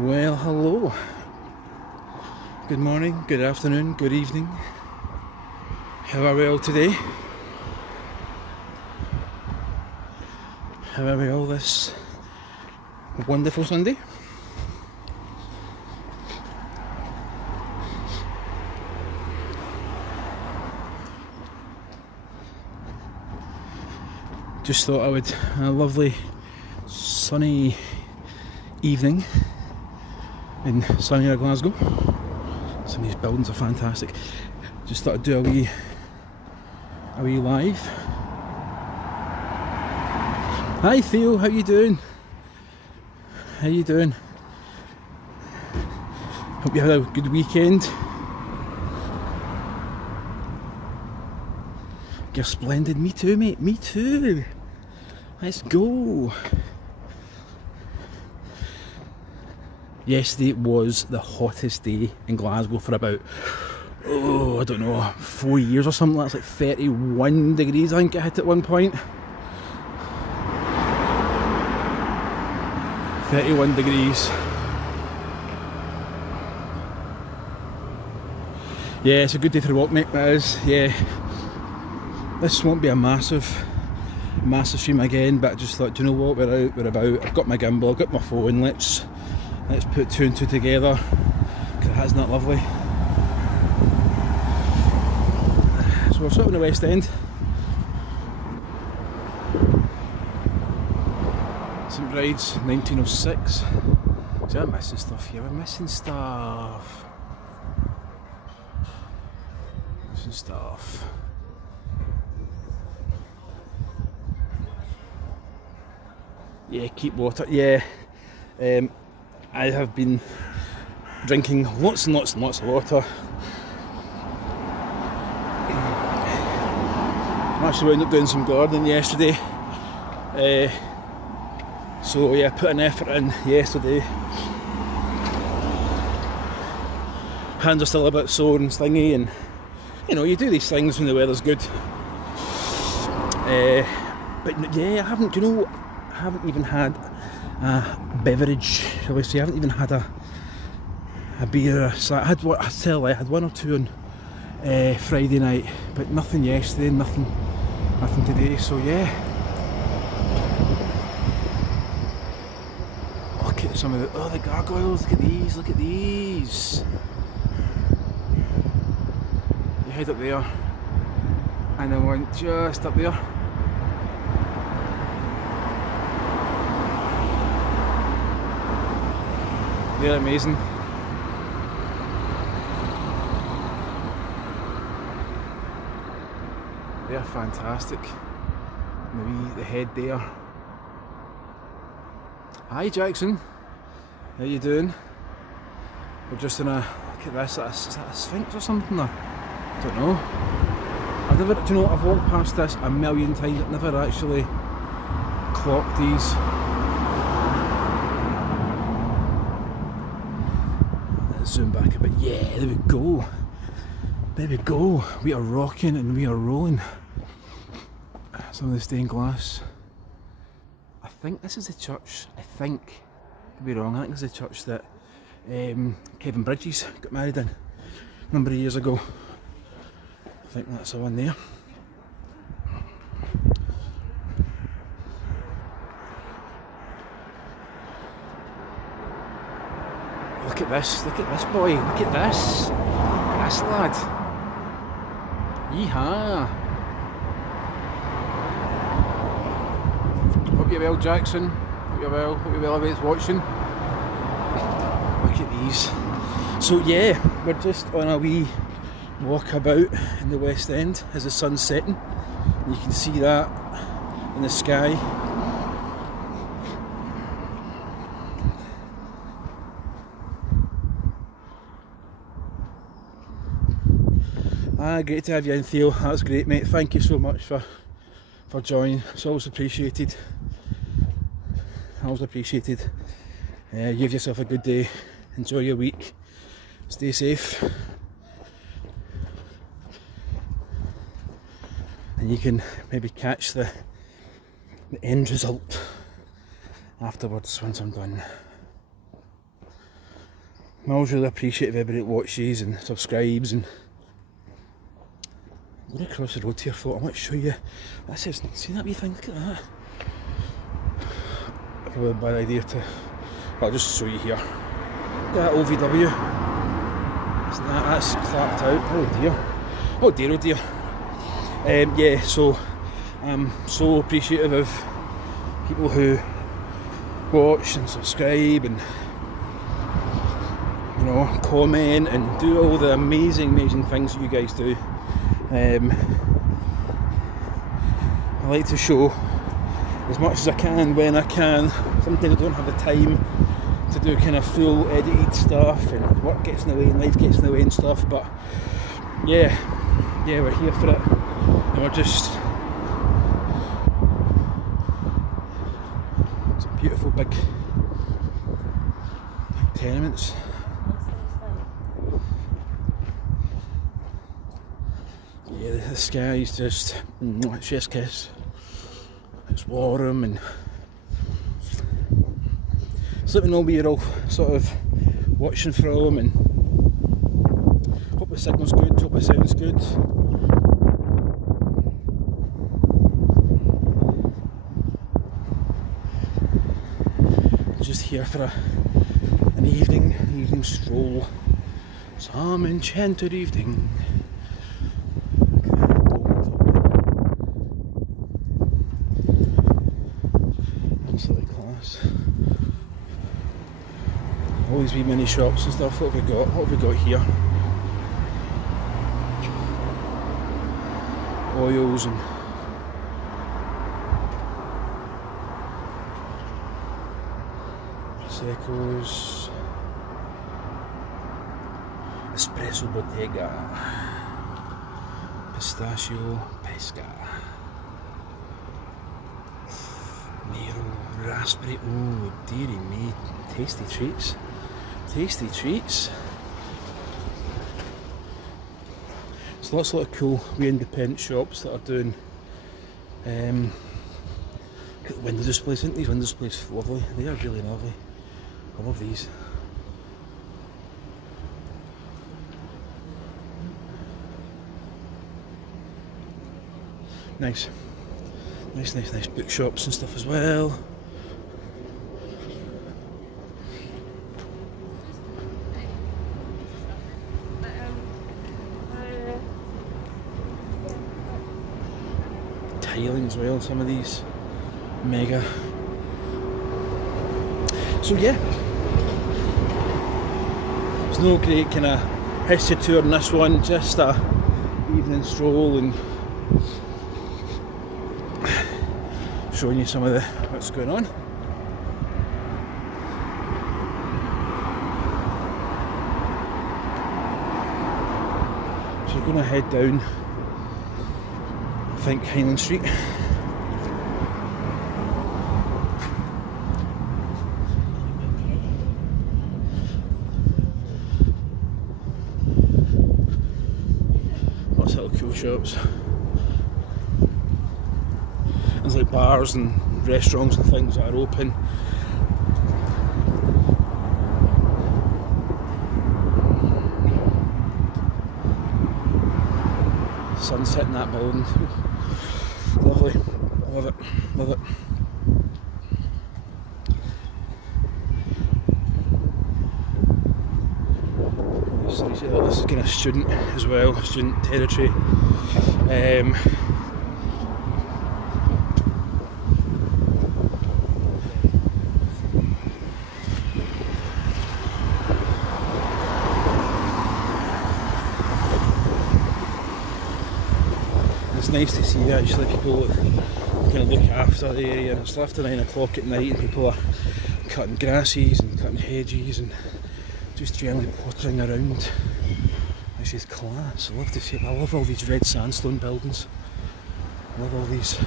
Well, hello. Good morning, good afternoon, good evening. How are we all today? How are we all this wonderful Sunday? Just thought I would a lovely sunny evening in sunny Glasgow. Some of these buildings are fantastic. Just thought I'd do a wee live. Hi Theo, how you doing? How you doing? Hope you had a good weekend. You're splendid. Me too, mate. Me too. Let's go. Yesterday was the hottest day in Glasgow for about, I don't know, 4 years or something. That's like 31 degrees I think it hit at one point. 31 degrees. Yeah, it's a good day for a walk, mate. That is, yeah. This won't be a massive stream again, but I just thought, do you know what, we're out, we're about. I've got my gimbal, I've got my phone, let's put two and two together, because that's not lovely. So we're sort of in the West End. St Bride's 1906. See, I'm missing stuff here, we're missing stuff. Yeah, keep water. Yeah, I have been drinking lots and lots and lots of water. I actually wound up doing some gardening yesterday. So yeah, put an effort in yesterday. Hands are still a bit sore and stingy, and you know, you do these things when the weather's good. But yeah, I haven't even had a beverage, shall we say. I haven't even had a beer. I had one or two on Friday night, but nothing yesterday, nothing today. So yeah, look at some of the gargoyles. Look at these. You head up there, and then one just up there. They're amazing. They're fantastic. The head there. Hi Jackson, how you doing? We're just in a, look at this, is that a sphinx or something? I don't know. I've walked past this a million times, I've never actually clocked these. Zoom back a bit. Yeah, there we go. There we go. We are rocking and we are rolling. Some of the stained glass. I think this is the church. I could be wrong. I think this is the church that Kevin Bridges got married in a number of years ago. I think that's the one there. Look at this boy, look at this lad. Yeehaw. Hope you're well, Jackson. Hope you're well, everybody's watching. Look at these. So yeah, we're just on a wee walk about in the West End as the sun's setting. You can see that in the sky. Great to have you in, Theo. That's great, mate. Thank you so much for joining. It's always appreciated. You have yourself a good day. Enjoy your week. Stay safe. And you can maybe catch the end result afterwards once I'm done. I always really appreciate everybody that watches and subscribes. And I'm going across the road here, I thought I want to show you. That's it, see that wee thing? Look at that. Probably a bad idea to. I'll just show you here. Look at that OVW. Isn't that's clapped out. Oh dear. Oh dear, oh dear. Yeah, so I'm so appreciative of people who watch and subscribe and, you know, comment and do all the amazing things that you guys do. I like to show as much as I can when I can. Sometimes I don't have the time to do kind of full edited stuff, and work gets in the way and life gets in the way and stuff, but yeah, we're here for it, and we're just some beautiful big tenements. Yeah, the sky is just chef's kiss. It's warm, and so let me know where you're all sort of watching from, and hope the signal's good, hope the sound's good. I'm just here for an evening stroll. Some enchanted evening. Absolutely class. All these wee mini shops and stuff. What have we got? What have we got here? Oils and Prosecco's, Espresso Bottega, Pistachio Pesca, Nero Raspberry. Oh, dearie me, tasty treats. Tasty treats. So lots of cool wee independent shops that are doing window displays. Isn't these window displays lovely? They are really lovely. I love these. Nice bookshops and stuff as well. Tiling as well, some of these mega. So yeah, there's no great kind of history tour on this one, just a evening stroll and showing you some of the what's going on. So we're going to head down, I think, Highland Street. Lots of little cool shops. There's like bars and restaurants and things that are open. Sunset in that building. Lovely. Love it. Love it. This is kind of student as well, student territory. It's nice to see actually people kind of look after the area, and it's after 9 o'clock at night and people are cutting grasses and cutting hedges and just generally pottering around. This is class. I love to see it. I love all these red sandstone buildings. I love all these.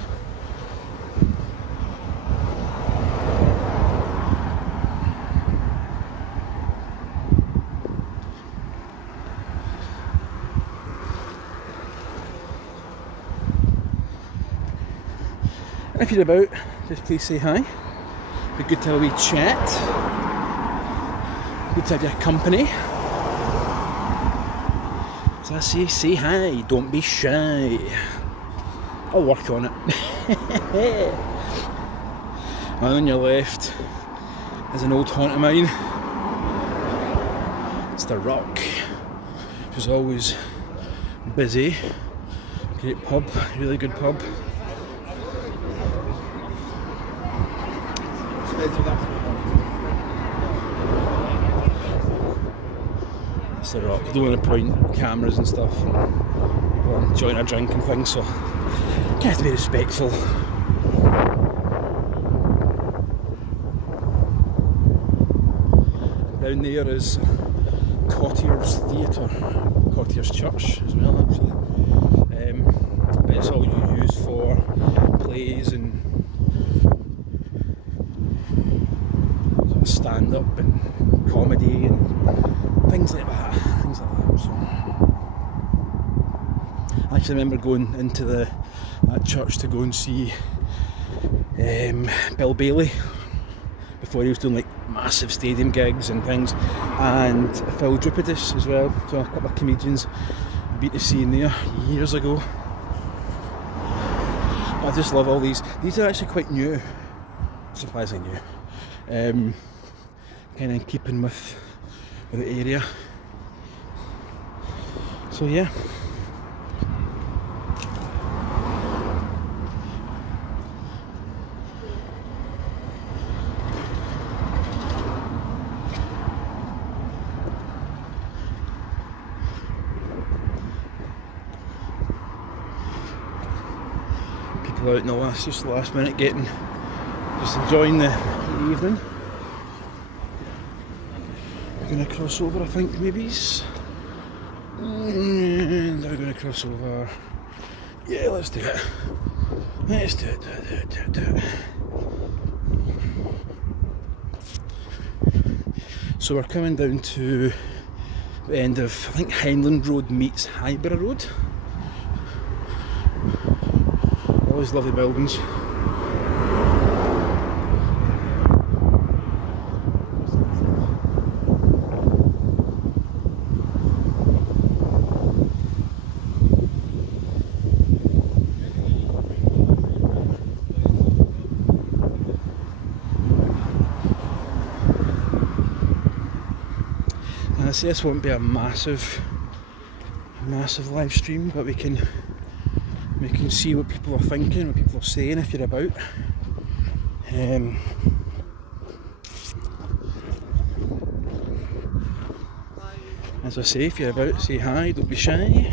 And if you're about, just please say hi. Be good to have a wee chat. Good to have your company. So I say hi, don't be shy. I'll work on it. And on your left is an old haunt of mine. It's the Rock, which is always busy. Great pub, really good pub. It's the Rock. I don't want to point cameras and stuff and people are enjoying a drink and things, so you have to be respectful. Down there is Cottier's Theatre, Cottier's Church as well actually. But it's all used for plays and sort of stand-up and comedy and things like that. So I actually remember going into that church to go and see Bill Bailey before he was doing like massive stadium gigs and things, and Phil Drupadis as well, so a couple of comedians I've been to see in there years ago. I just love all these are actually quite new, surprisingly new, kind of in keeping with the area, so yeah. Out in just the last minute just enjoying the evening. We're going to cross over, I think, maybe. And we're going to cross over. Yeah, let's do it. Let's do it. So we're coming down to the end of, I think, Highland Road meets Highborough Road. All these lovely buildings. And I say this won't be a massive live stream, but we can see what people are thinking, what people are saying if you're about. As I say, if you're about, say hi, don't be shy.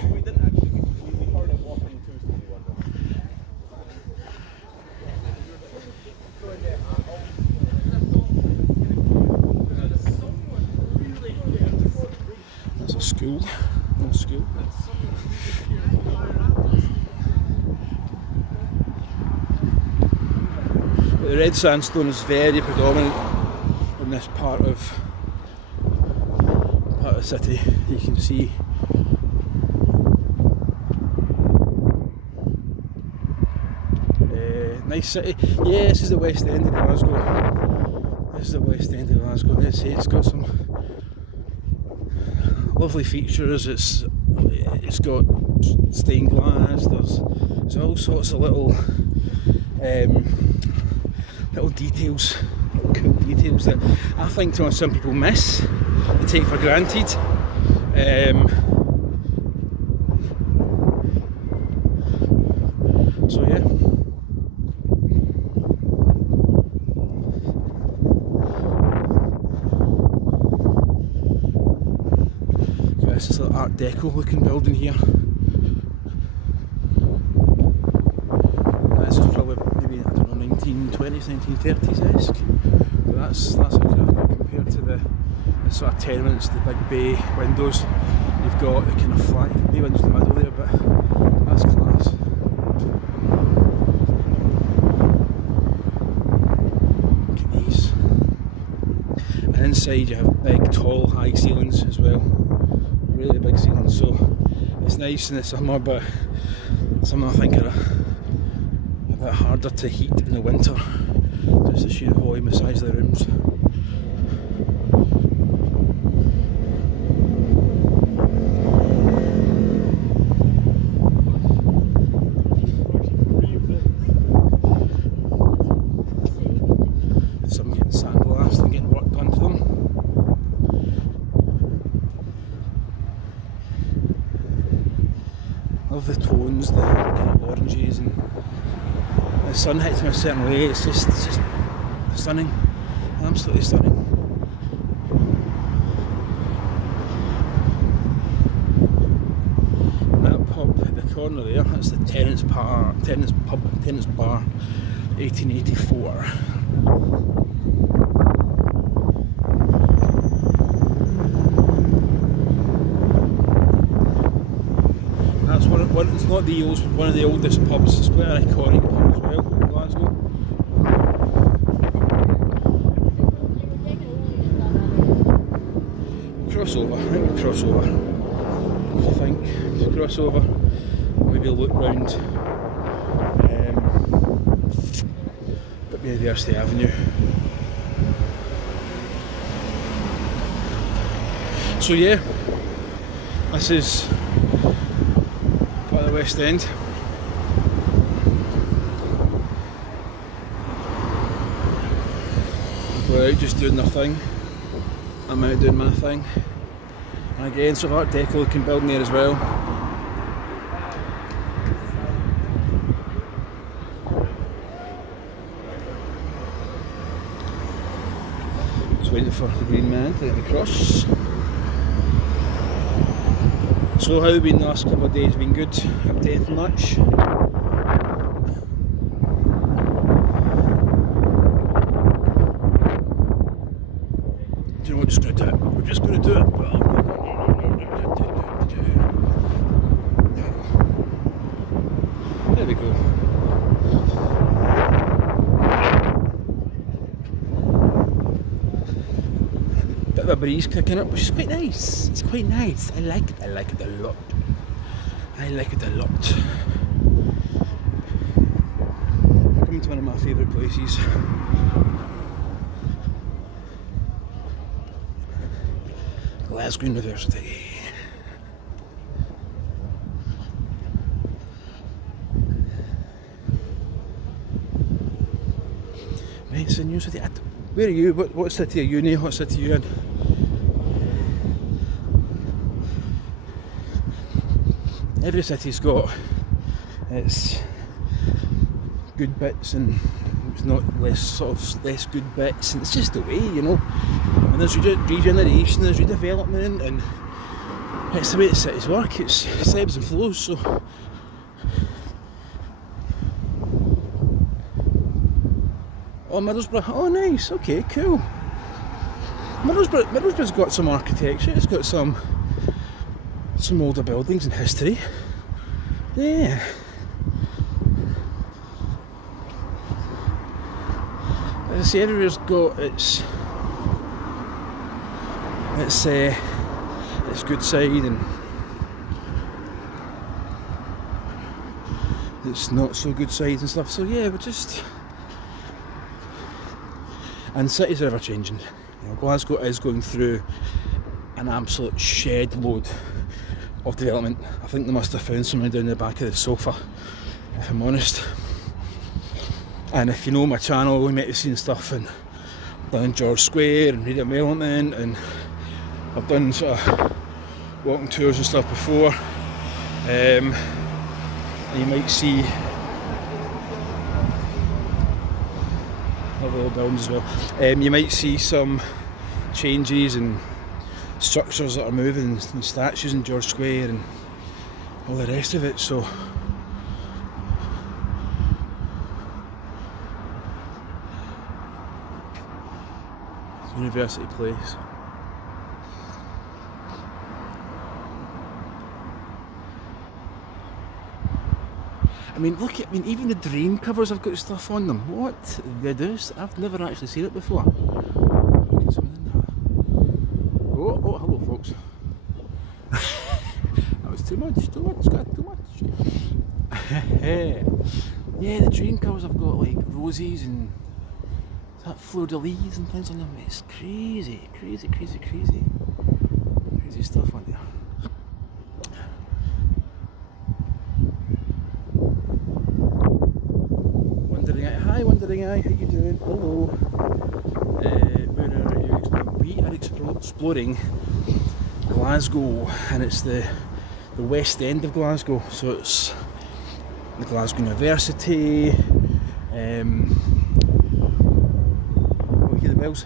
That's a school. The red sandstone is very predominant in this part of the city. You can see nice city. Yeah, this is the West End of Glasgow. It's got some lovely features. It's got stained glass. There's all sorts of little details, little cool details that I think some people miss, they take for granted. So yeah. This is an Art Deco looking building here. This is probably maybe, I don't know, 1920s, 1930s-esque. But that's compared to the sort of tenements, the big bay windows. You've got the kind of flat bay windows in the middle there, but that's class. Look at these. And inside you have big, tall, high ceilings as well. Really big ceilings, so it's nice in the summer, but some I think are a bit harder to heat in the winter, just the sheer volume, the size of the rooms. tones, the kind of oranges, and the sun hits me a certain way. It's just stunning, absolutely stunning. And that pub at the corner there, that's the Terrace Bar, 1884. That's it's not one of the oldest pubs, it's quite an iconic pub as well in Glasgow. Crossover, I think we'll cross over. What do you think? Just cross over, maybe look round up University Avenue. So yeah, this is part of the West End. We're out just doing their thing. I'm out doing my thing. And again, sort of Art Deco looking building there as well. Just waiting for the green man to get across. So how have been the last couple of days? Been good? Up to anything much? Do you know what, we're just going to do it. We're just going to do it. There we go. Bit of a breeze kicking up, which is quite nice. It's quite nice. I like it. I like it a lot. I like it a lot. I'm coming to one of my favourite places. Glasgow University. Right, so University. Where are you? What city are you in? What city are you in? Every city's got its good bits and it's not less good bits, and it's just the way, you know. And there's regeneration, there's redevelopment, and it's the way the cities work. It's ebbs and flows. So oh, Middlesbrough. Oh, nice. Okay, cool. Middlesbrough's got some architecture. It's got some older buildings and history. Yeah. As I say, everywhere's got its good side and its not so good sides and stuff. So yeah, we're just. And cities are ever changing. You know, Glasgow is going through an absolute shed load of development. I think they must have found something down the back of the sofa, if I'm honest. And if you know my channel, we might have seen stuff in down George Square and redevelopment, and I've done sort of walking tours and stuff before. And you might see other little buildings as well. You might see some changes and structures that are moving, and statues in George Square and all the rest of it. So it's University Place. I mean, even the drain covers have got stuff on them. What? They do? I've never actually seen it before. Oh, hello folks. That was too much, got too much. Yeah, the drain covers have got like roses and that fleur-de-lis and things on them. It's crazy stuff on there. Wondering Eye, how you doing? Hello. Where are you exploring? We are exploring Glasgow, and it's the West End of Glasgow. So it's the Glasgow University. Oh, hear the bells?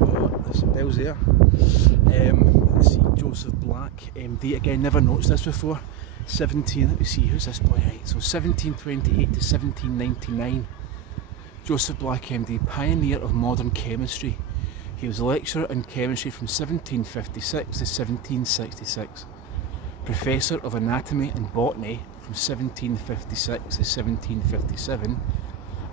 Oh, there's some bells there. Let's see, Joseph Black, MD. Again, never noticed this before. 17, let me see, who's this boy? Right, so 1728 to 1799. Joseph Black, MD, pioneer of modern chemistry. He was a lecturer in chemistry from 1756 to 1766. Professor of anatomy and botany from 1756 to 1757.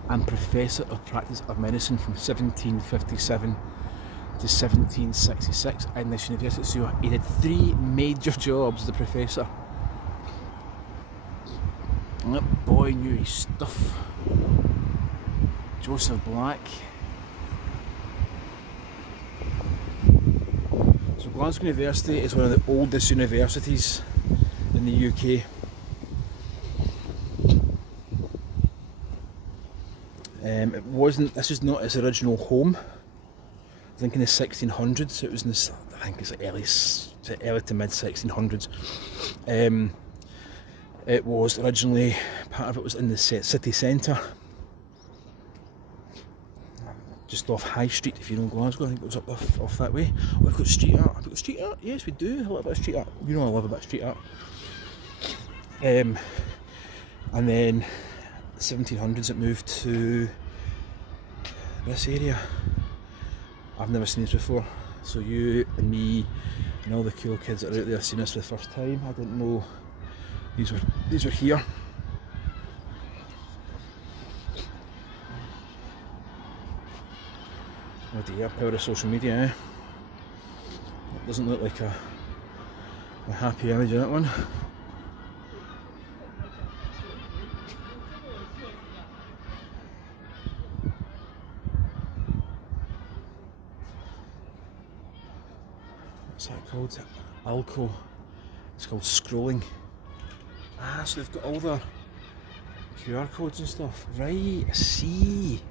And Professor of practice of medicine from 1757 to 1766 in this university. So he did 3 major jobs as a professor. And that boy knew his stuff. Joseph Black. So Glasgow University is one of the oldest universities in the UK. This is not its original home. I think in the 1600s, it was in the, I think it's like early to mid 1600s. It was originally, part of it was in the city centre, just off High Street, if you know Glasgow. I think it was up off that way. Oh, we've got street art. Have we got street art? Yes, we do. A little bit of street art. You know I love a bit of street art. And then the 1700s it moved to this area. I've never seen this before. So you and me and all the cool kids that are out there seen this for the first time. I didn't know these were here. Oh dear, power of social media, eh? It doesn't look like a happy image in that one. What's that called? Alco. It's called scrolling. Ah, so they've got all the QR codes and stuff. Right, I see.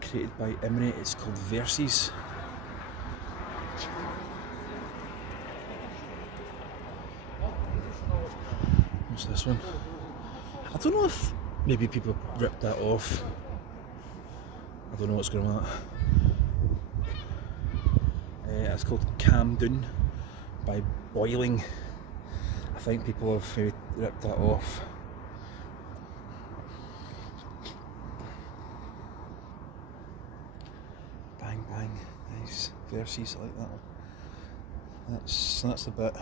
Created by Imre, it's called Verses. What's this one? I don't know if maybe people ripped that off. I don't know what's going on with that. It's called Camden by Boiling. I think people have maybe ripped that off. Bang bang, nice Verses, I like that one. That's the bit.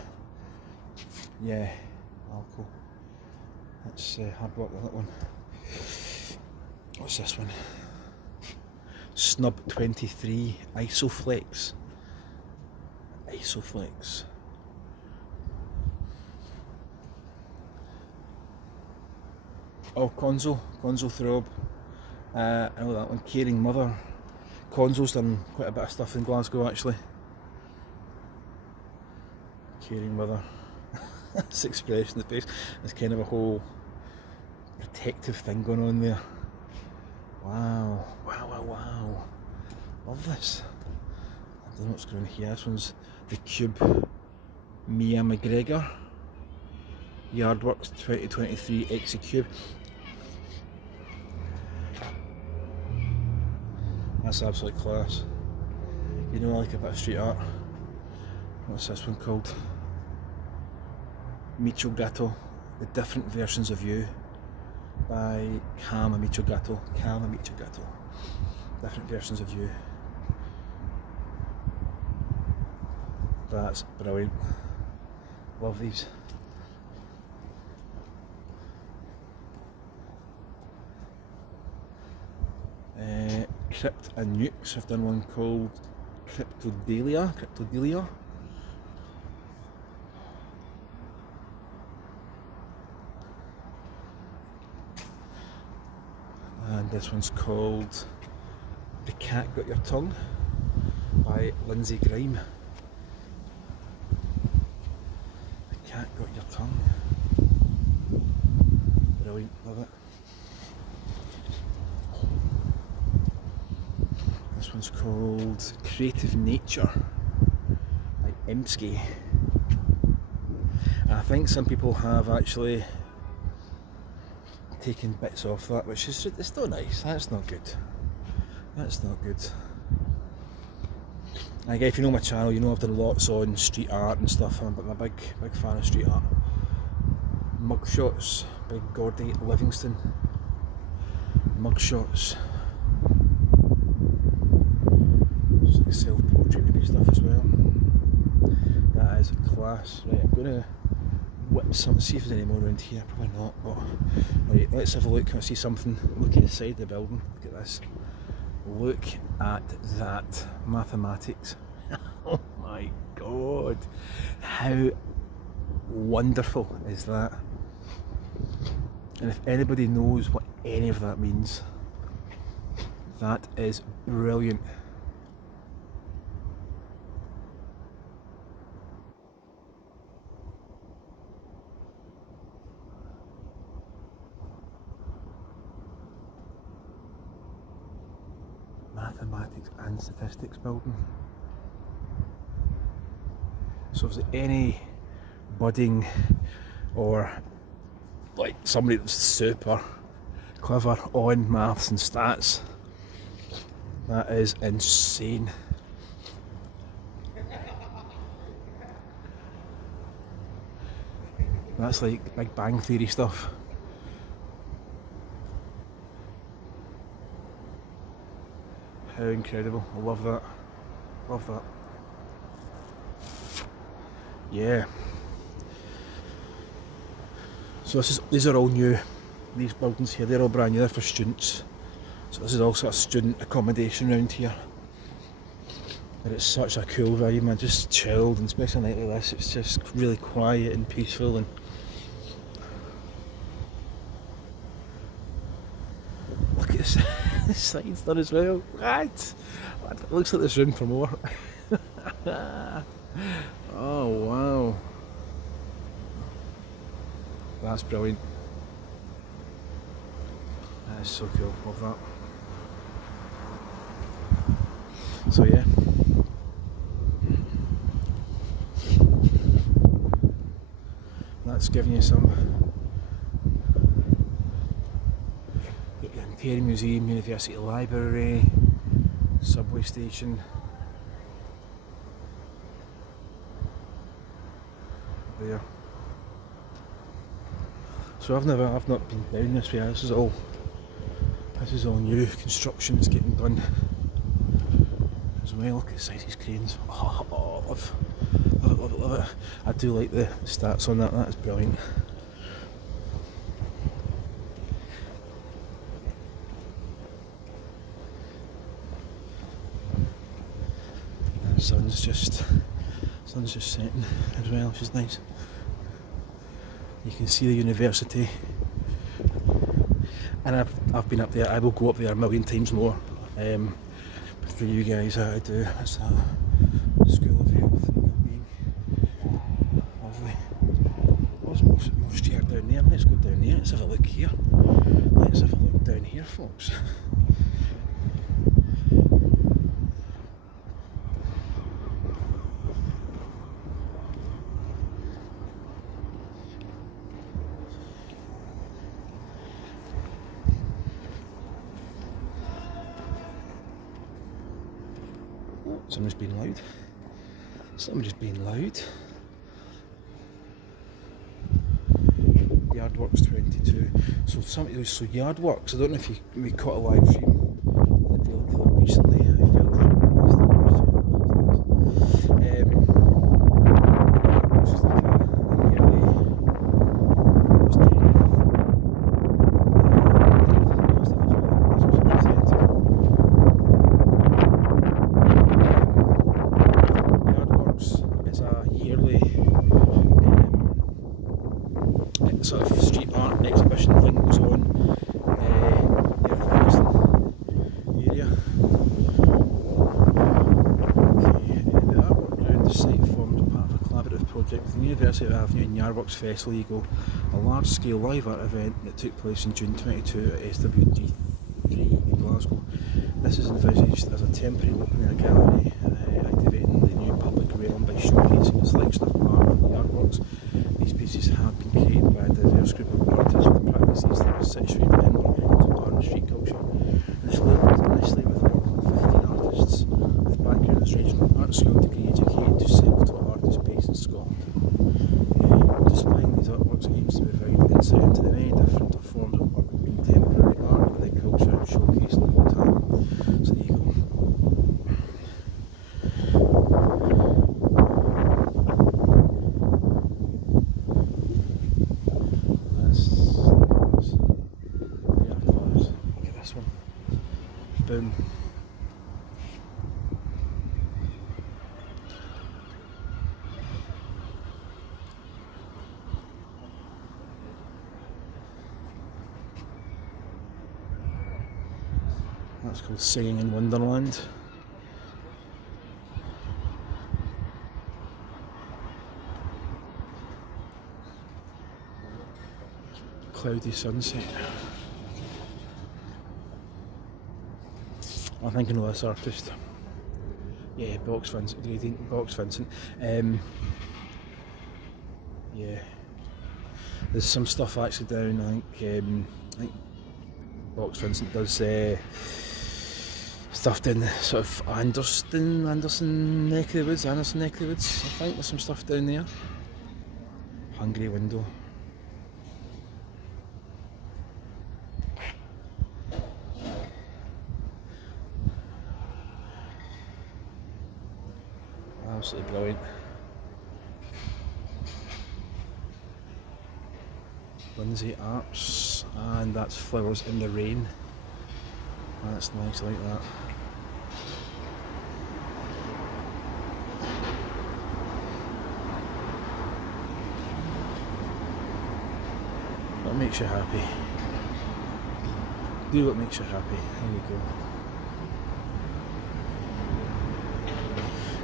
Yeah, Alco. That's hard work with that one. What's this one? Snub 23 Isoflex. Oh, Conzo Throb. I know that one. Caring Mother. Conzo's done quite a bit of stuff in Glasgow actually. Caring Mother. This expression in the face. There's kind of a whole protective thing going on there. Wow. Love this. I don't know what's going on here. This one's The Cube. Mia McGregor. Yardworks 2023 Execube. That's absolute class. You know I like a bit of street art. What's this one called? Micio Gatto. The Different Versions of You by Cam Micio Gatto. Different Versions of You. That's brilliant. Love these. Crypt and Nukes have done one called Cryptodelia. And this one's called The Cat Got Your Tongue by Lindsay Grime. The Cat Got Your Tongue. Brilliant, love it. This one's called Creative Nature empty. I think some people have actually taken bits off that, which is, it's still nice. That's not good. That's not good. Again, if you know my channel, you know I've done lots on street art and stuff. I'm a big fan of street art. Mugshots, big Gordy Livingston mugshots. It's like self-portrait maybe stuff as well. That is class. Right, I'm gonna whip some, see if there's any more around here. Probably not, but right, let's have a look. I see something. Look at the side of the building. Look at this. Look at that. Mathematics. Oh my god. How wonderful is that? And if anybody knows what any of that means, that is brilliant. Mathematics and statistics building. So if there's any budding or like somebody that's super clever on maths and stats, that is insane. That's like Big Bang Theory stuff. How incredible. I love that. Love that. Yeah. So these are all new. These buildings here, they're all brand new, they're for students. So this is also a student accommodation around here. And it's such a cool vibe, man, just chilled, and especially a night like this, it's just really quiet and peaceful. And look at this, the sides done as well. What? It looks like there's room for more. Oh wow. That's brilliant. That is so cool, love that. So yeah. That's giving you some. Got the Ontario Museum, University Library, subway station. There. So I've not been down this way. This is all new construction that's getting done as well. Look at the size of these cranes. Oh, love it. I do like the stats on that. That is brilliant. The sun's just setting as well, which is nice. You can see the university, and I've been up there. I will go up there a million times more. For you guys, I do. That's that School of Health and Wellbeing. Lovely. What's more street down there? Let's go down there. Let's have a look here. Let's have a look down here, folks. Somebody's being loud. Somebody's being loud. Yardworks 22. So Yardworks, I don't know if we caught a live stream that they recorded recently. I felt Yardworks is like a sort of street art exhibition thing goes on near the Folkestone area. Okay, the artwork around the site formed part of a collaborative project with the University of Avenue and Yardworks Festival Eagle, a large-scale live art event that took place in June 22 at SWG3 in Glasgow. This is envisaged as a temporary open-air gallery activating the new public realm by showcasing the selection of art and the artworks. These pieces have been created by a diverse group of artists with practices that are situated in or into art and street culture. The display was initially with more than 15 artists with backgrounds ranging from art school degree educated to self-taught artists based in Scotland. Displaying these artworks aims to provide insight into the many different forms of contemporary art and their culture and showcase local talent. So there you go. Look at this one. Boom. That's called Singing in Wonderland. Cloudy sunset. I think I know this artist. Yeah, Box Vincent. Yeah. There's some stuff actually down. I think Box Vincent does stuff down the sort of Anderson neck of the woods. I think there's some stuff down there. Hungry Window. Absolutely brilliant. Lindsay Arts, and that's Flowers in the Rain. That's nice, I like that. What makes you happy? Do what makes you happy. There you go.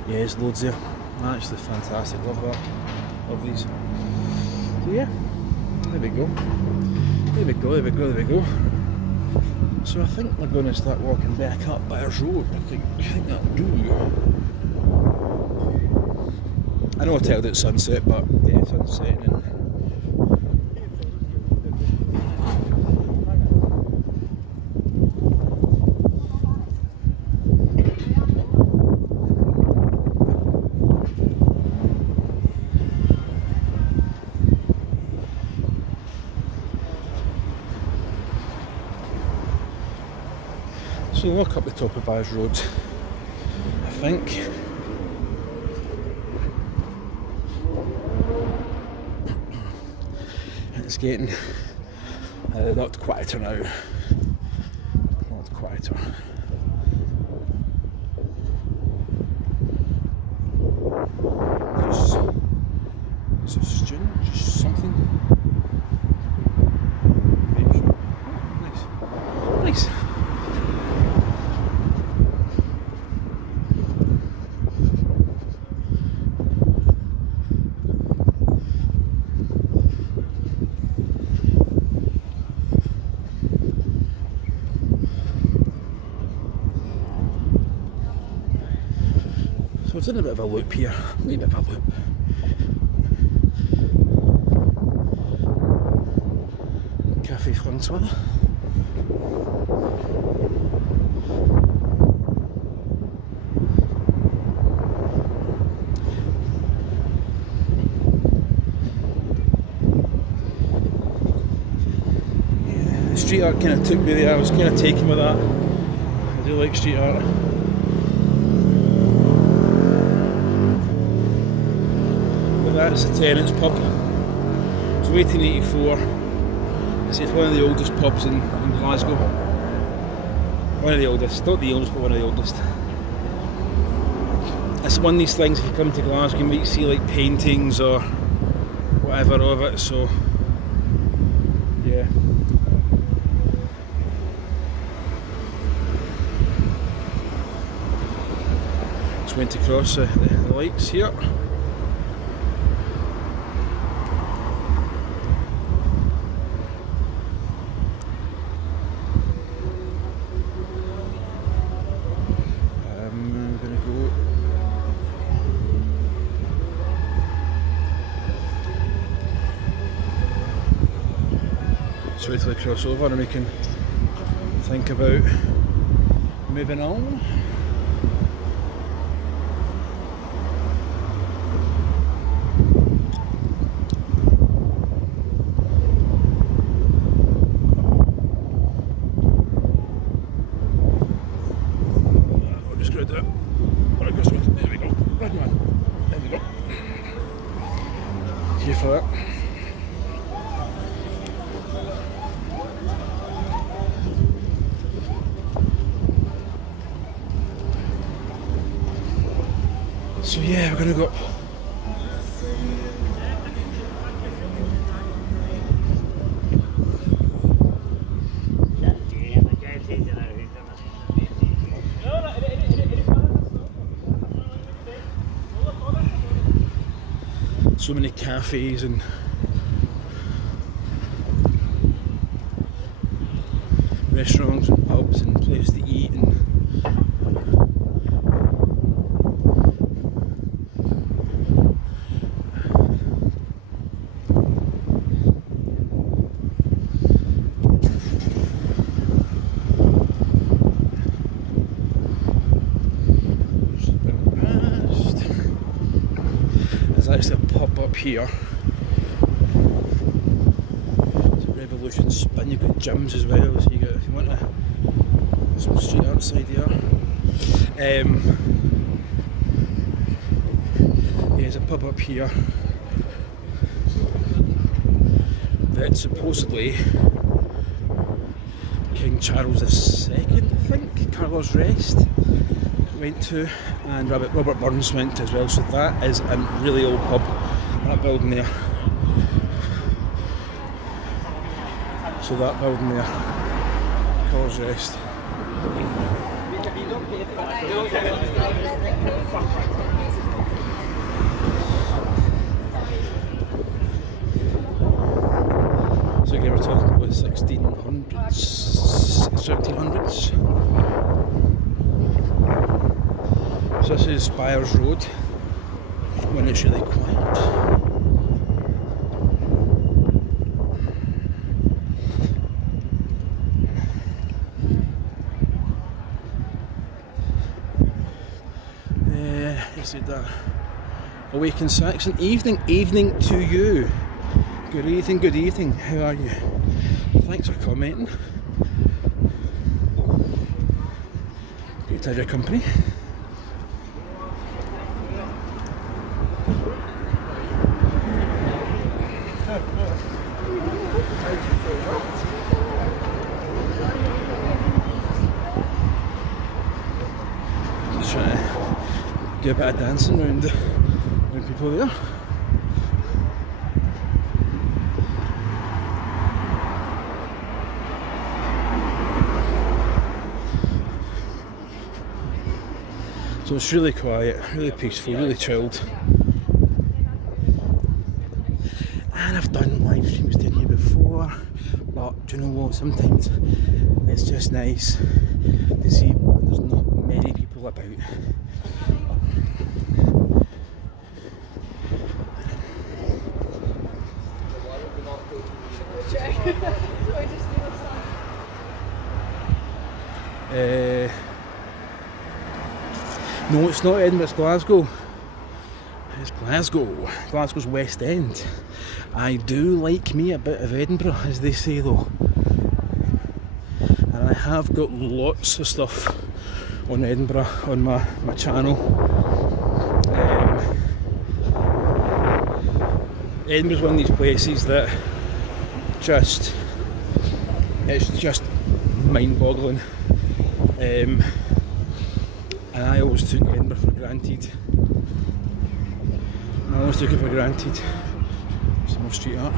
Yeah, there's loads there. Actually fantastic, love that. Love these. So yeah, there we go. There we go, there we go, there we go. So I think we're going to start walking back up Byres Road. I think that'll do. I know I told it sunset, but yeah, sunset and so walk up the top of Byres Road, I think. And it's getting not quieter now. Not quieter. Is it student? Just something? Nice. Nice. So it's in a bit of a loop here, a wee bit of a loop. Cafe Francois. Yeah, the street art kind of took me there. I was kind of taken with that. I do like street art. That's the Tenants pub. It's 1884. It's one of the oldest pubs in Glasgow. One of the oldest, not the oldest, but one of the oldest. It's one of these things, if you come to Glasgow, you might see like paintings or whatever of it, so yeah. Just went across the lights here. just wait till they cross over and we can think about moving on. I'm just going to do it. There we go. Right, man. There we go. Here for that. So yeah, we're gonna go up. So many cafes and restaurants and pubs and places to eat and there's actually a pub up here. It's a Revolution Spin. You've got gyms as well, so you got, if you want some street art side here. Yeah, there's a pub up here that supposedly King Charles II, I think, Carlos Rest, went to, and Robert Burns went to as well. So that is a really old pub, that building there. So that building there, Carlos Rest. So again, we're talking about 1600s, 1700s. So this is Spires Road when it's really quiet. Is it Awaken Saxon? Evening to you. Good evening, how are you? Thanks for commenting. Great to have your company. Just trying to do a bit of dancing around people there. So it's really quiet, really peaceful, really chilled. And I've done live streams down here before, but do you know what, sometimes it's just nice to see there's not many people about. No, it's not Edinburgh, it's Glasgow. It's Glasgow. Glasgow's West End. I do like me a bit of Edinburgh, as they say though. And I have got lots of stuff on Edinburgh on my channel. Edinburgh's one of these places that it's just mind-boggling. And I always took Edinburgh for granted. Some more street art.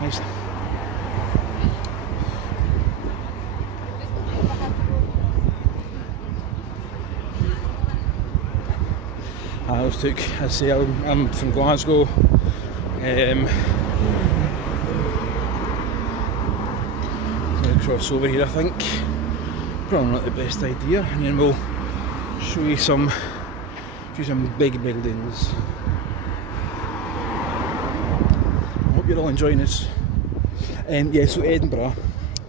Nice. I always took, I'm from Glasgow. Gonna cross over here, I think. Probably not the best idea, and then we'll show you some big buildings. I hope you're all enjoying this. Yeah, so Edinburgh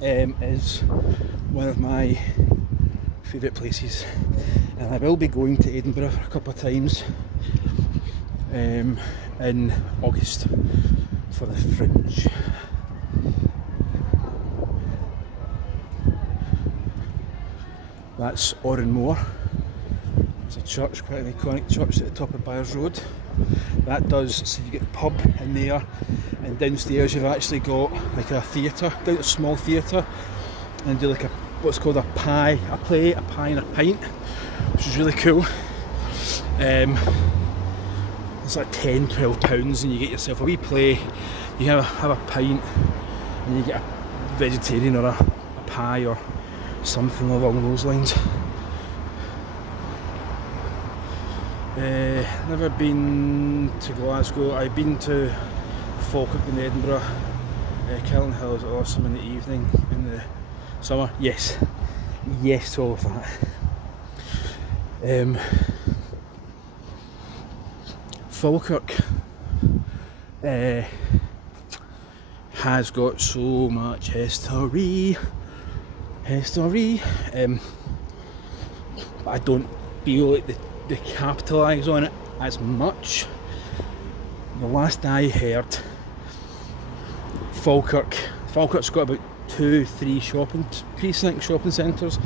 is one of my favourite places, and I will be going to Edinburgh a couple of times in August for the Fringe. That's Oranmore. It's a church, quite an iconic church at the top of Byres Road. That does, so you get the pub in there, and downstairs you've actually got like a theatre, a small theatre, and do like what's called a pie and a pint, which is really cool. It's like £10-12 and you get yourself a wee play, you have a pint, and you get a vegetarian or a pie or something along those lines. Never been to Glasgow. I've been to Falkirk in Edinburgh. Kiln Hill is awesome in the evening, in the summer. Yes to all of that. Falkirk has got so much history, but I don't feel like they capitalise on it as much. The last I heard, Falkirk's got about 2-3 shopping centres,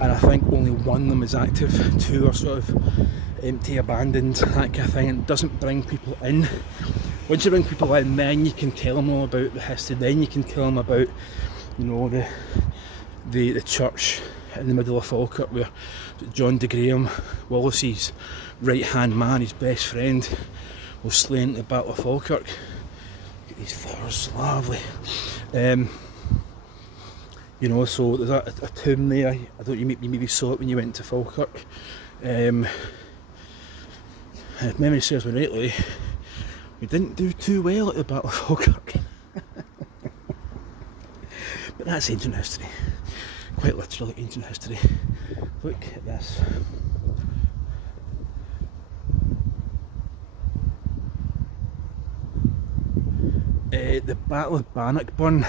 and I think only one of them is active. 2 are sort of empty, abandoned, that kind of thing, and doesn't bring people in. Once you bring people in, then you can tell them all about the history, then you can tell them about, you know, the church in the middle of Falkirk where John de Graham, Wallace's right hand man, his best friend, was slain at the Battle of Falkirk. Look at these flowers, lovely. You know, so there's a tomb there. I don't, you maybe saw it when you went to Falkirk. If memory serves me rightly, we didn't do too well at the Battle of Falkirk. But that's ancient history. Quite literally ancient history. Look at this. The Battle of Bannockburn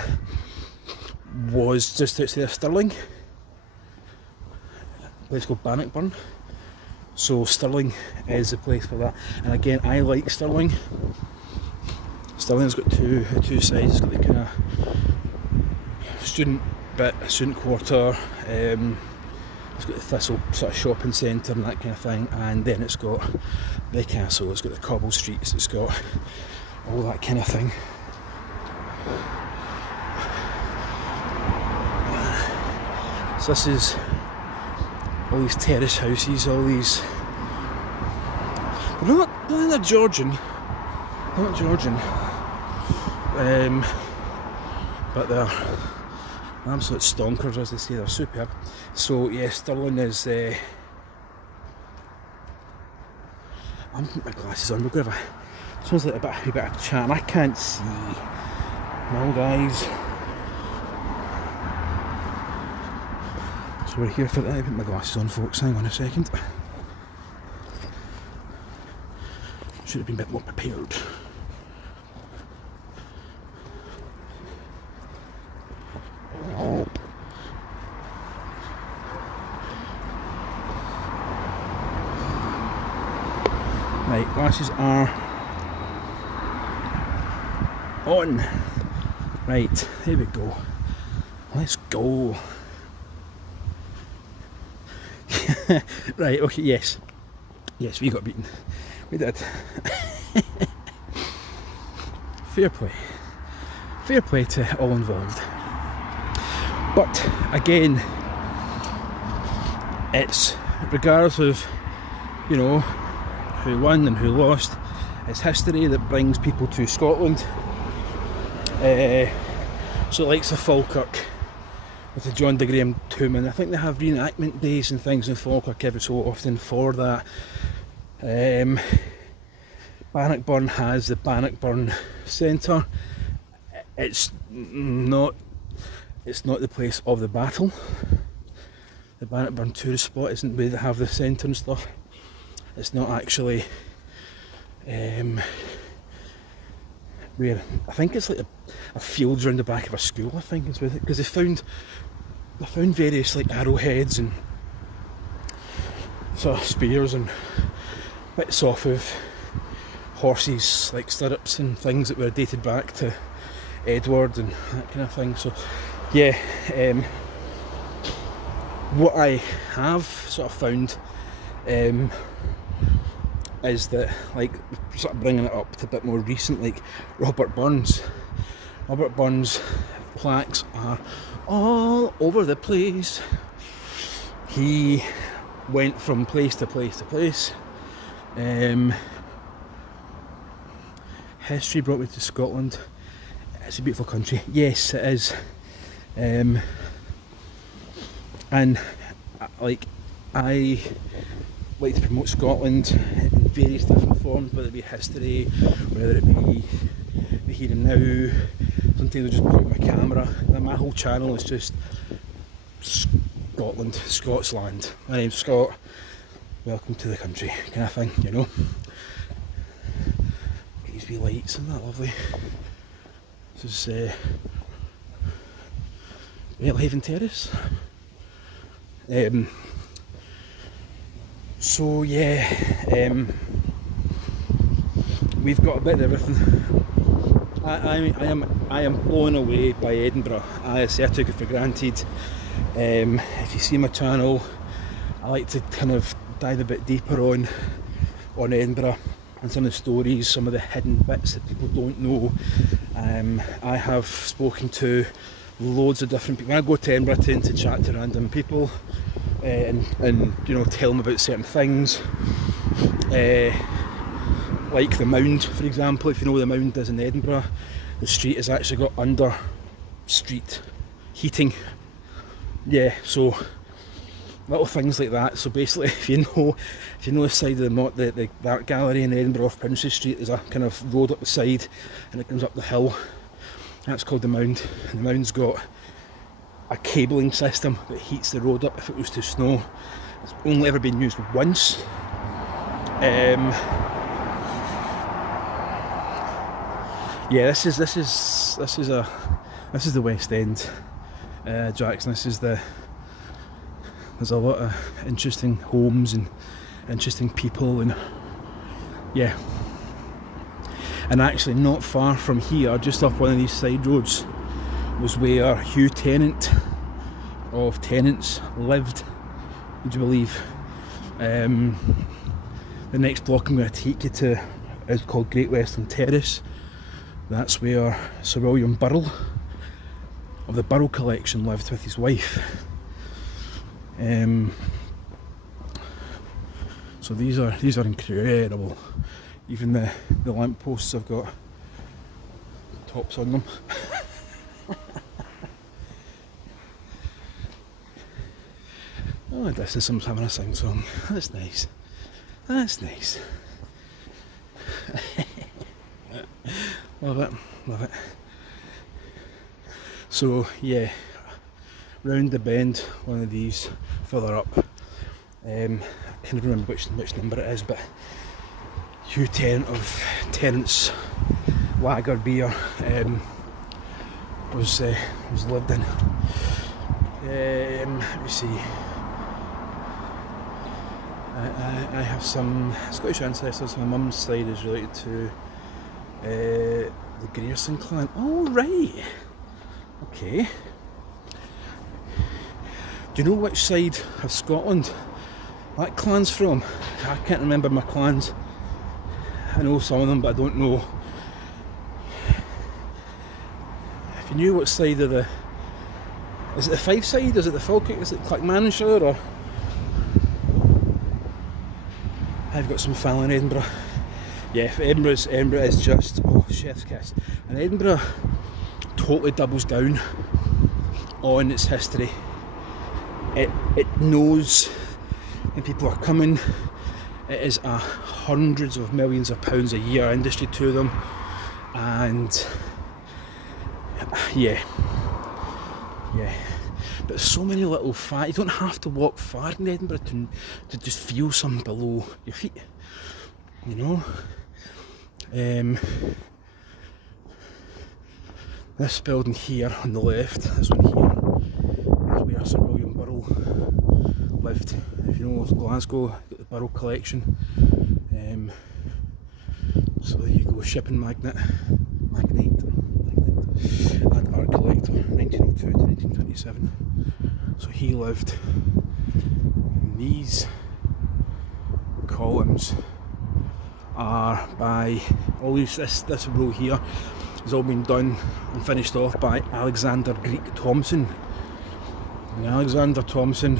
was just outside of Stirling. A place called Bannockburn. So Stirling is the place for that. And again, I like Stirling. Stirling's got two sides. It's got the kind of student bit, student quarter. It's got the Thistle sort of shopping centre and that kind of thing, and then it's got the castle. It's got the cobble streets. It's got all that kind of thing. So this is all these terrace houses, all these. They're not Georgian. They're not Georgian. But they're absolute stonkers, as they say. They're superb. So yeah, Stirling is. I'm putting my glasses on. We're going to have a. Sounds like a bit of chat, and I can't see. No, guys. So we're here for that. I put my glasses on, folks. Hang on a second. Should have been a bit more prepared. Right, glasses are on. Right, here we go. Let's go. Right, okay, yes. Yes, we got beaten. We did. Fair play. Fair play to all involved. But again, it's regardless of, you know, who won and who lost, it's history that brings people to Scotland. So like the Falkirk with the John de Graham tomb, and I think they have reenactment days and things in Falkirk every so often for that. Bannockburn has the Bannockburn Centre. It's not the place of the battle. The Bannockburn tourist spot isn't where they have the centre and stuff. It's not actually where I think it's like a field round the back of a school, I think is with it, because they found various like arrowheads and sort of spears and bits off of horses, like stirrups and things that were dated back to Edward and that kind of thing. So yeah, what I have sort of found is that, like, sort of bringing it up to a bit more recent, like Robert Burns plaques are all over the place. He went from place to place to place. History brought me to Scotland. It's a beautiful country. Yes, it is. And like, I like to promote Scotland in various different forms, whether it be history, whether it be the here and now. Sometimes I just put out my camera, and my whole channel is just Scotland, Scotsland. My name's Scott, welcome to the country, kind of thing, you know. These wee lights, isn't that lovely? This is Western Terrace. So yeah, we've got a bit of everything. I am blown away by Edinburgh. I took it for granted. If you see my channel, I like to kind of dive a bit deeper on Edinburgh and some of the stories, some of the hidden bits that people don't know. I have spoken to loads of different people. When I go to Edinburgh, I tend to chat to random people and you know, tell them about certain things. Like the Mound, for example. If you know where the Mound is in Edinburgh, the street has actually got under street heating. Yeah, so little things like that. So basically, if you know the side of the art gallery in Edinburgh off Princes Street, there's a kind of road up the side and it comes up the hill. That's called the Mound. And the Mound's got a cabling system that heats the road up if it was to snow. It's only ever been used once. Yeah, this is the West End, Jackson. There's a lot of interesting homes and interesting people, and yeah. And actually, not far from here, just off one of these side roads, was where Hugh Tennant of Tennants lived. Would you believe? The next block I'm going to take you to is called Great Western Terrace. That's where Sir William Burrell of the Burrell collection lived with his wife. So these are incredible. Even the lamp posts have got tops on them. Oh, this is someone's having a sing song. That's nice. That's nice. Love it, love it. So yeah, round the bend, one of these, further up. I can't remember which number it is, but Hugh Tennant of Tennant's Lager beer was lived in. Let me see. I have some Scottish ancestors. My mum's side is related to the Grierson clan. Oh right. Okay. Do you know which side of Scotland that clan's from? I can't remember my clans. I know some of them, but I don't know. If you knew what side of is it the Fife side? Is it the Falkirk? Is it Clackmannanshire? Or I've got some family in Edinburgh. Yeah, Edinburgh is just, oh, chef's kiss. And Edinburgh totally doubles down on its history. It knows when people are coming. It is a hundreds of millions of pounds a year industry to them, and yeah. But so many little you don't have to walk far in Edinburgh to just feel something below your feet, you know. This building here on the left, this one here, is where Sir William Burrell lived. If you know Glasgow, got the Burrell collection. So there you go, shipping magnate and art collector, 1902 to 1927. So he lived. These columns are by all these. This row here has all been done and finished off by Alexander Greek Thomson. And Alexander Thomson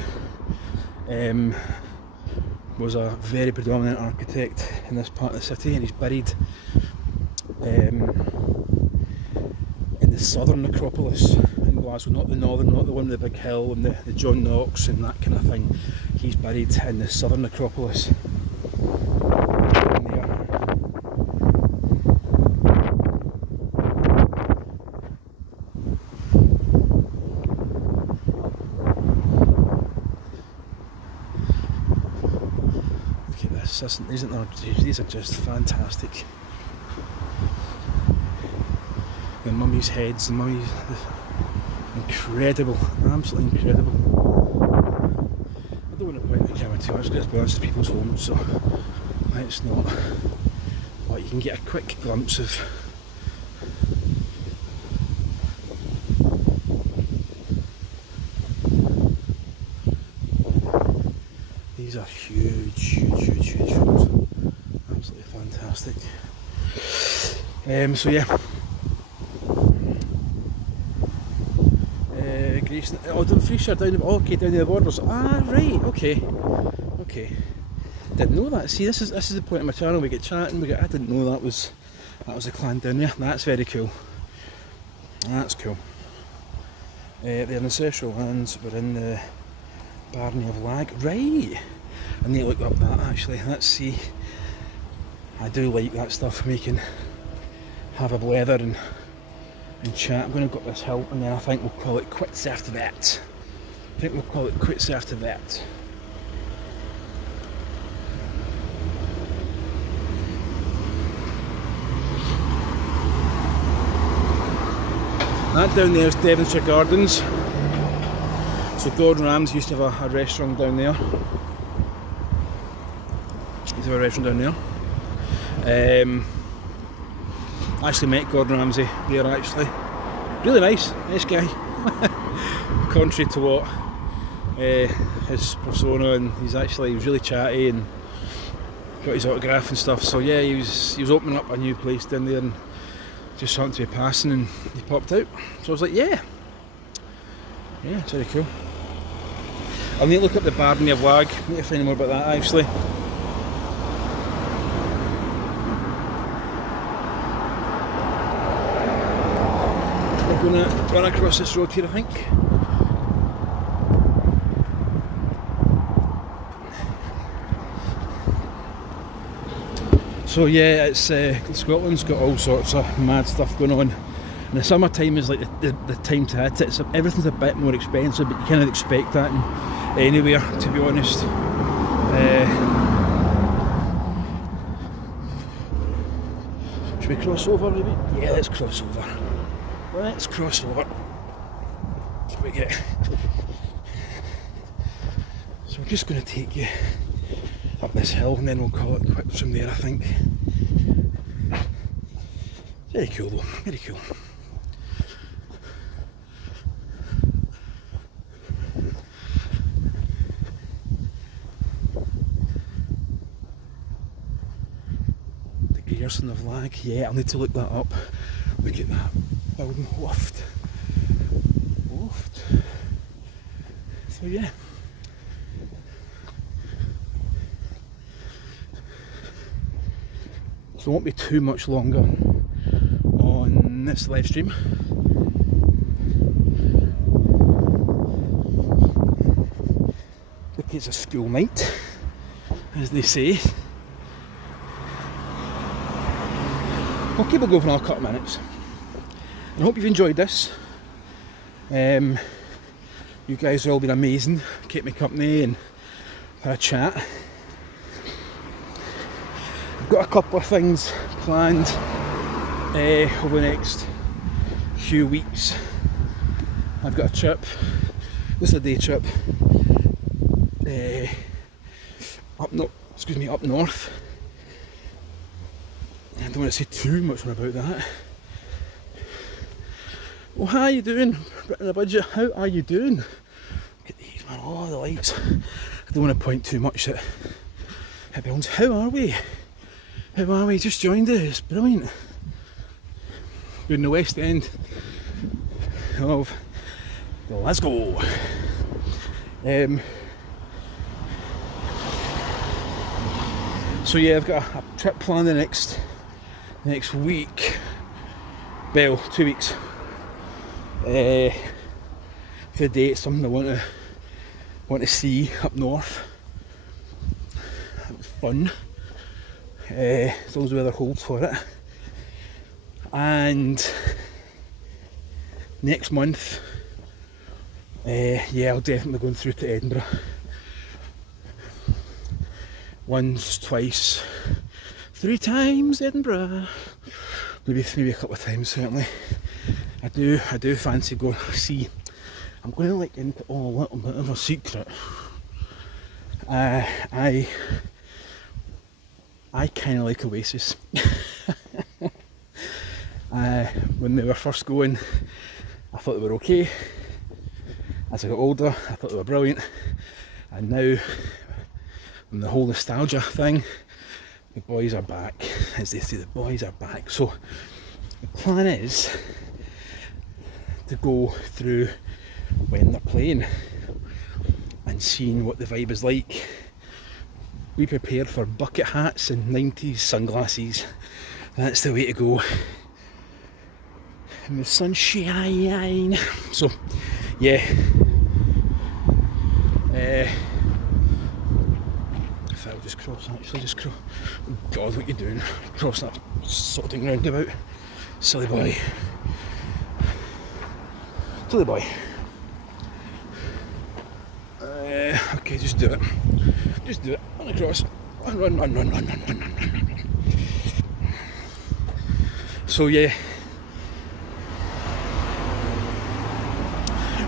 was a very predominant architect in this part of the city, and he's buried in the southern necropolis in Glasgow, not the northern, not the one with the big hill and the John Knox and that kind of thing. He's buried in the southern necropolis. These are just fantastic. The mummies' heads, the mummies, incredible, absolutely incredible. I don't want to point the camera too much because it belongs to people's homes, so it's not. But you can get a quick glimpse of these are huge homes. Absolutely fantastic. So yeah. Grace, oh, Dumfriesshire down the down the borders. Ah, right, okay. Didn't know that. See, this is the point of my channel. We get chatting. I didn't know that was a clan down there. That's very cool. That's cool. The ancestral lands were in the Barony of Lag. Right. I need to look up that actually. Let's see. I do like that stuff. We can have a blether and chat. I'm going to go up this hill and then I think we'll call it quits after that. That down there is Devonshire Gardens. So Gordon Ramsay used to have a restaurant down there. I actually met Gordon Ramsay there actually. Really nice guy. Contrary to what his persona, and he was really chatty and got his autograph and stuff. So yeah, he was opening up a new place down there and just happened to be passing and he popped out. So I was like, yeah, it's very cool. I'll need to look up the Barony of Lag. I need to find out more about that actually. We're going to run across this road here, I think. So yeah, it's Scotland's got all sorts of mad stuff going on. And the summertime is like the time to hit it. So everything's a bit more expensive, but you kind of expect that anywhere, to be honest. Should we cross over maybe? Yeah, let's cross over. What we get. So we're just going to take you up this hill and then we'll call it quits from there, I think. Very cool though, very cool. The Grierson of Lag, yeah, I'll need to look that up. Look at that building, woofed. So yeah. So it won't be too much longer on this live stream. Look, it's a school night, as they say. Okay, we'll go for another couple of minutes. I hope you've enjoyed this. You guys have all been amazing, kept me company and had a chat. I've got a couple of things planned over the next few weeks I've got a trip. This is a day trip up north. I don't want to say too much more about that. Well, how are you doing? Bit in the budget. How are you doing? Look at these, man. Oh, the lights. I don't want to point too much at buildings. How are we? How are we? Just joined it. It's brilliant. We're in the West End of Glasgow. So yeah, I've got a trip planned the next week. Well, 2 weeks. For the day, it's something I want to see up north. It's fun. As long as the weather holds for it. And next month, yeah, I'll definitely be going through to Edinburgh. Once, twice, 3 times Edinburgh. Maybe a couple of times certainly. I do fancy going. See, I'm going to like into a little bit of a secret. I kind of like Oasis. When they were first going, I thought they were okay. As I got older, I thought they were brilliant. And now, from the whole nostalgia thing, the boys are back. As they say, the boys are back. So the plan is to go through when they're playing and seeing what the vibe is like. Be prepared for bucket hats and 90s sunglasses. That's the way to go. And the sunshine. So, yeah. If I'll just cross, oh God, what are you doing? Cross that sorting roundabout. Silly boy. Silly boy. Okay, just do it. Just do it. Run across. Run. So yeah.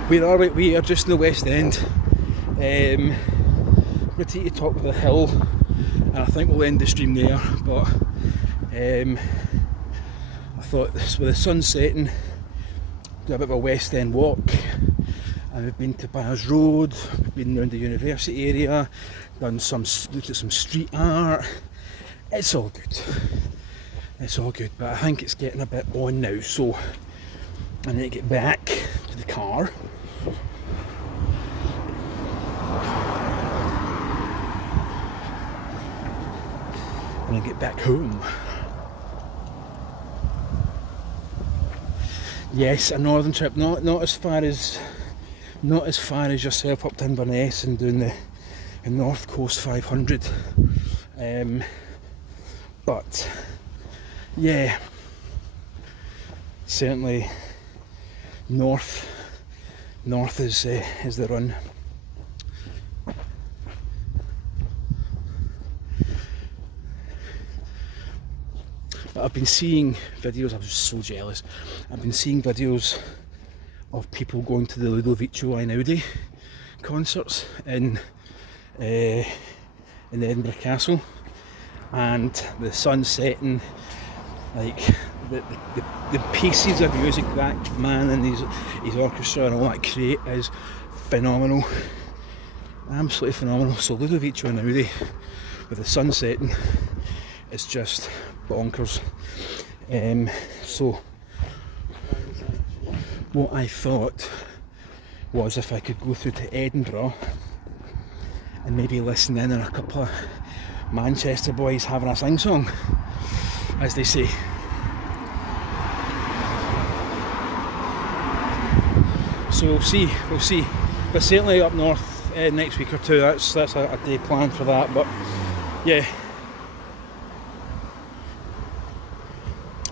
Where are we? We are just in the West End. We're to the top of the hill, and I think we'll end the stream there. But I thought this, with the sun setting, do a bit of a West End walk. And we've been to Byers Road, we've been around the university area, looked at some street art. It's all good. It's all good, but I think it's getting a bit on now, so I need to get back to the car. And get back home. Yes, a northern trip, not as far as yourself up to Inverness and doing the North Coast 500. But yeah, certainly north is the run. But I've been seeing videos, I was so jealous. I've been seeing videos of people going to the Ludovico Einaudi concerts in Edinburgh Castle, and the sun setting, like the pieces of music that man and his orchestra and all that create is phenomenal. Absolutely phenomenal. So Ludovico Einaudi with the sun setting is just bonkers. So what I thought was if I could go through to Edinburgh and maybe listen in on a couple of Manchester boys having a sing song, as they say. So we'll see. But certainly up north next week or two. That's a day plan for that. But yeah.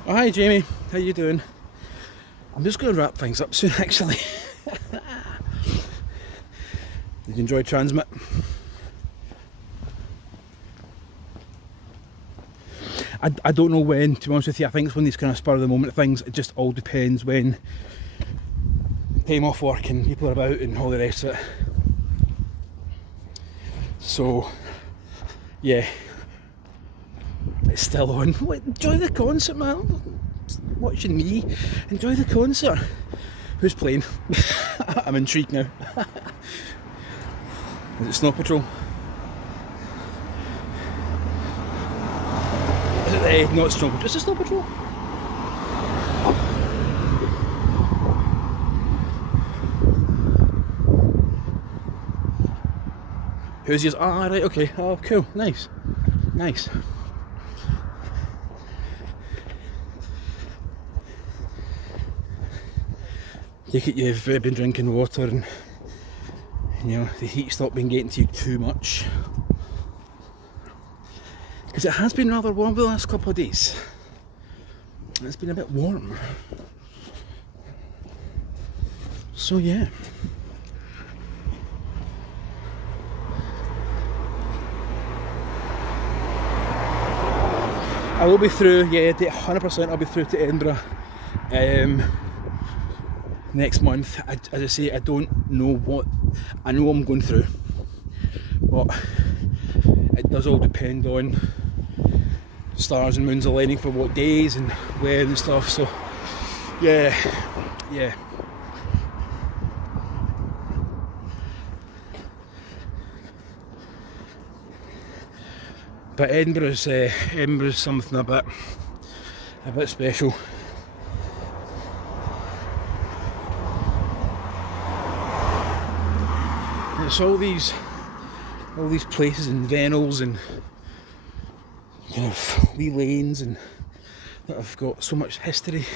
Oh, hi Jamie, how you doing? I'm just going to wrap things up soon, actually. Did you enjoy Transmit? I don't know when, to be honest with you. I think it's one of these kind of spur of the moment things. It just all depends when time off work and people are about and all the rest of it. So yeah, it's still on. Enjoy the concert, man. Watching me enjoy the concert. Who's playing? I'm intrigued now. Is it Snow Patrol? Is it not Snow Patrol? Is it Snow Patrol? Who's yours? Ah, right, okay. Oh, cool. Nice. Nice. Take it you've been drinking water and you know the heat's not been getting to you too much, because it has been rather warm the last couple of days. It's been a bit warm, so yeah. I will be through, yeah, 100% I'll be through to Edinburgh next month. As I say, I don't know what, I know I'm going through, but it does all depend on stars and moons aligning for what days and when and stuff, so yeah. But Edinburgh's something a bit special. It's all these places and vennels and kind of wee lanes and that have got so much history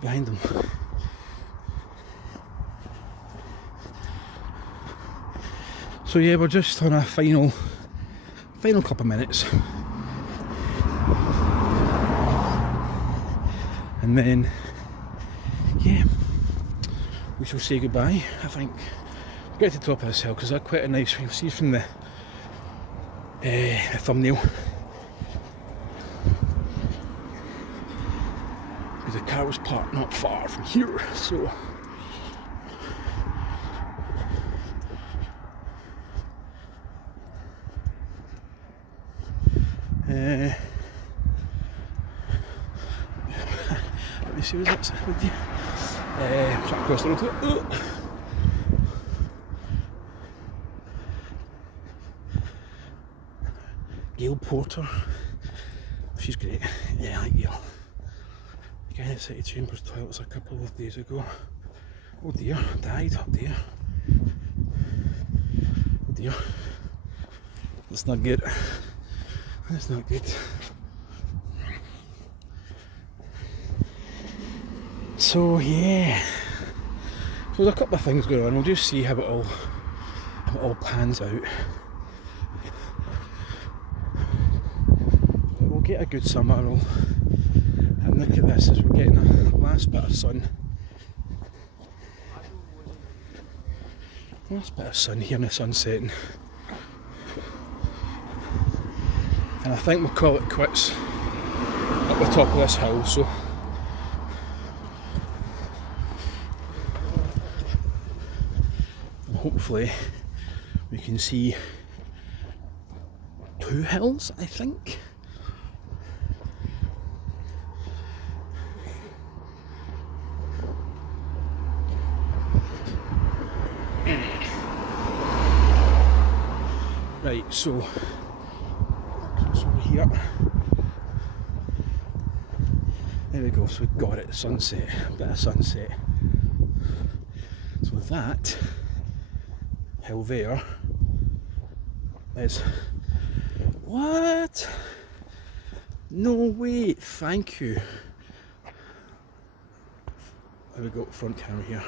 behind them. So yeah, we're just on a final couple of minutes, and then yeah, we shall say goodbye. I think we'll get to the top of this hill because that's quite a nice, you'll see from the thumbnail, because the car was parked not far from here, so let me see what's that with you. Trying to cross the road. Gail Porter, she's great. Yeah, I like Gail. Again, at City Chambers toilets a couple of days ago. Oh dear, died. Oh dear. Oh dear. That's not good. That's not good. So yeah, so there's a couple of things going on. We'll just see how it all pans out. But we'll get a good summer. And look at this, as we're getting a last bit of sun. Last bit of sun here in the sun setting. And I think we'll call it quits at the top of this hill, so hopefully we can see 2 hills, I think. Right, so over here. There we go, so we got it, sunset, a bit of sunset. So that hill there is, what? No way, thank you. There we go, front camera here.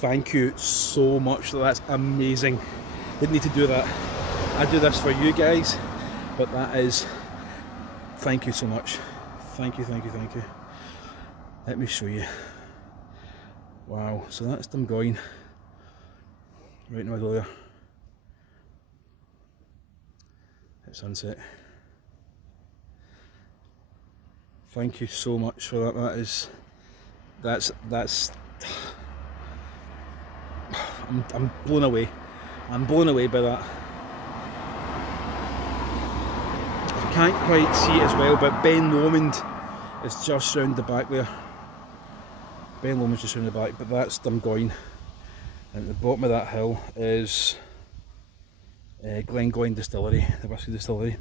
Thank you so much, that's amazing. Didn't need to do that. I do this for you guys, but that is, thank you so much. Thank you. Let me show you. Wow, so that's them going right in the middle there at sunset. thank you so much for that. That's I'm blown away. I'm blown away by that. I can't quite see it as well, but Ben Lomond is just round the back there. Ben Lomond's just round the back, but that's Dungoyne. And at the bottom of that hill is Glengoyne Distillery, the whisky distillery.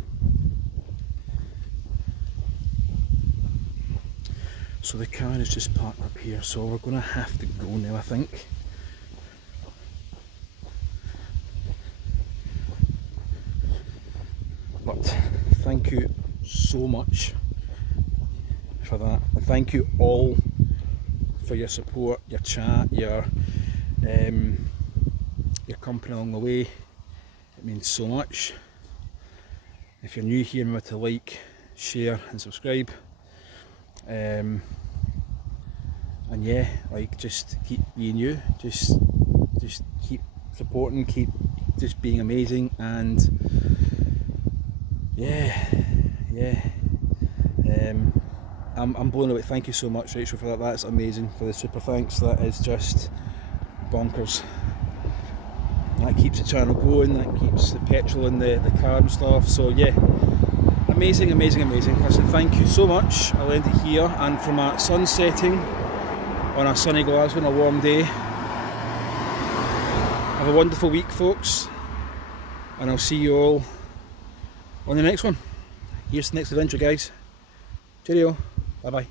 So the car is just parked up here, so we're going to have to go now, I think. But thank you so much for that, and thank you all for your support, your chat, your company along the way. It means so much. If you're new here, remember to like, share and subscribe. And yeah, like, just keep being you, just keep supporting, keep just being amazing, and yeah. I'm blown away. Thank you so much, Rachel, for that. That's amazing. For the super thanks, that is just bonkers. That keeps the channel going, that keeps the petrol in the car and stuff. So yeah, amazing. Listen, thank you so much. I'll end it here, and from a sun setting on a sunny Glasgow on a warm day, have a wonderful week, folks, and I'll see you all on the next one. Here's the next adventure, guys. Cheerio. Bye bye.